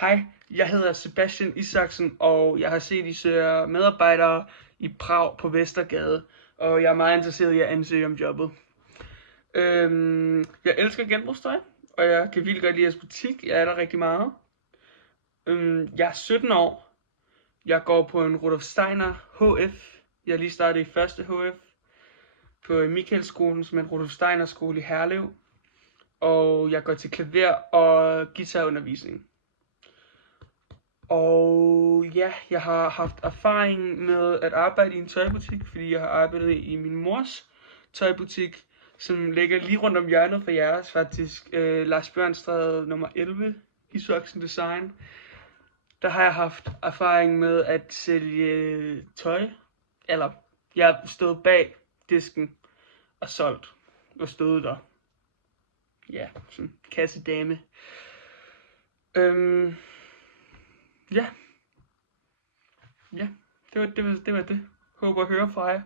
Hej, jeg hedder Sebastian Isaksen, og jeg har set, I søger medarbejdere i Prag på Vestergade, og jeg er meget interesseret i at ansøge om jobbet. Jeg elsker genbrugstøj, og jeg kan vildt godt lide jeres butik. Jeg er der rigtig meget. Jeg er 17 år. Jeg går på en Rudolf Steiner HF. Jeg har lige startet i første HF på Michaelskolen, som er en Rudolf Steiner skole i Herlev. Og jeg går til klaver og guitarundervisning. Og ja, jeg har haft erfaring med at arbejde i en tøjbutik, fordi jeg har arbejdet i min mors tøjbutik, som ligger lige rundt om hjørnet for jeres, faktisk. Lars Bjørnstræde nummer 11, Isaksen Design. Der har jeg haft erfaring med at sælge tøj. Eller, jeg har stået bag disken og solgt. Og stået der. Ja, sådan kassedame. Ja. Ja, det var det. Håber at høre fra jer.